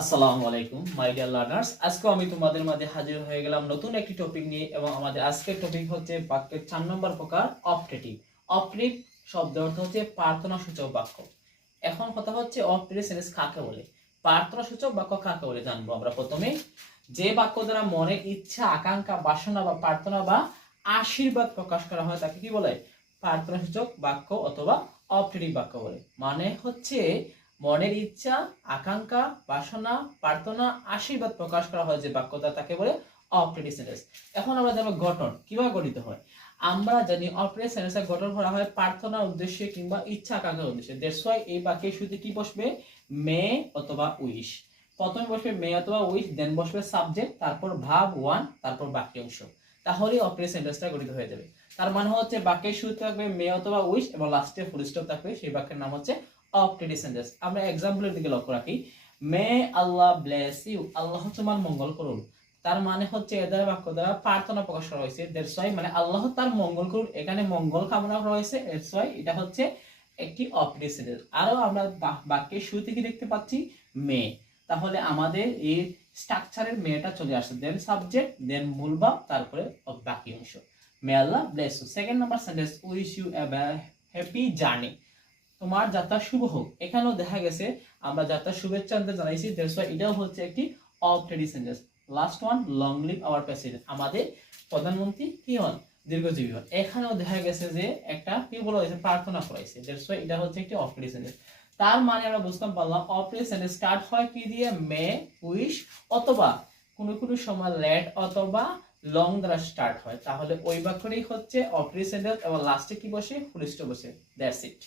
আসসালামু আলাইকুম my dear learners. আজকে আমি তোমাদের মাঝে হাজির হয়ে গেলাম নতুন একটি টপিক নিয়ে এবং আমাদের আজকের টপিক হচ্ছে বাক্যের 4 নম্বর প্রকার অপটেটিভ। অপটেটিভ শব্দ অর্থ হচ্ছে প্রার্থনাসূচক বাক্য। এখন কথা হচ্ছে অপটেটিভ সেন্টেন্স কাকে বলে, প্রার্থনাসূচক বাক্য কাকে বলে জানবো আমরা। প্রথমে যে বাক্য দ্বারা মনের ইচ্ছা, আকাঙ্ক্ষা, বাসনা বা প্রার্থনা বা আশীর্বাদ প্রকাশ করা হয় তাকে কি বলে? প্রার্থনাসূচক বাক্য অথবা অপটেটিভ বাক্য বলে। মানে হচ্ছে মনের ইচ্ছা, আকাঙ্ক্ষা, বাসনা, প্রার্থনা, আশীর্বাদ প্রকাশ করা হয় যে বাক্যটা তাকে বলে অপটেটিভ সেন্টেন্স। এখন আমরা জানবো গঠন কিভাবে গঠিত হয়। আমরা জানি অপটেটিভ সেন্টেন্সের গঠন করা হয় প্রার্থনার উদ্দেশ্যে কিংবা ইচ্ছা আকাঙ্ক্ষার উদ্দেশ্যে। দ্যাটস ওয়াই এই বাক্যের শুরুতে কি বসবে? মে অথবা উইশ। প্রথমে বসবে মে অথবা উইশ, দেন বসবে সাবজেক্ট, তারপর ভাব ওয়ান, তারপর বাক্যাংশ। তাহলে অপটেটিভ সেন্টেন্সটা গঠিত হয়ে যাবে। তার মানে হচ্ছে বাক্যের শুরুতে থাকবে মে অথবা উইশ এবং লাস্টে ফুল স্টপ থাকবে, সেই বাক্যের নাম হচ্ছে অপটেটিভ সেন্টেন্স। আমরা এক্সাম্পলের দিকে লক্ষ্য রাখি। মে আল্লাহ ব্লেস ইউ, আল্লাহ তোমার মঙ্গল করুন। তার মানে হচ্ছে এদের বাক্য দ্বারা প্রার্থনা প্রকাশ করা হয়েছে। দ্যাটস ওয়াই মানে আল্লাহ তার মঙ্গল করুন, এখানে মঙ্গল কামনা করা হয়েছে। দ্যাটস ওয়াই এটা হচ্ছে একটি অপটেটিভ সেন্টেন্স। আরো আমরা বাক্যের শুরুতে কি দেখতে পাচ্ছি? মে। তাহলে আমাদের এই স্ট্রাকচারের মেটা চলে আসছে, দেন সাবজেক্ট, দেন মূল ভাব, তারপরে বাকি অংশ। May Allah bless you. Second number sentence, wish you a happy journey, তোমার যাত্রা শুভ হোক। এখানেও দেখা গেছে আমরা যাত্রা শুভেচ্ছা আনতে জানাইছি। দ্যাটস ওয়াই এটাও হচ্ছে একটি optative sentence. Last one, long live our president, আমাদের প্রধানমন্ত্রী কি হন? দীর্ঘজীবী হন। এখানেও দেখা গেছে যে একটা কি বলা হয়েছে? প্রার্থনা করাইছে। দ্যাটস ওয়াই এটা হচ্ছে একটি অপটেটিভ সেন্টেন্স। তার মানে আমরা বুঝতে পারলাম অপটেটিভ সেন্টেন্স স্টার্ট হয় কি দিয়ে? মে, উইশ অথবা কোনো কোনো সময় লেট অথবা লং দ্বারা স্টার্ট হয়। তাহলে ওই বাক্যটাই হচ্ছে অপটেটিভ সেন্টেন্স এবং লাস্টে কি বসে? ফুল স্টপ বসে। That's it.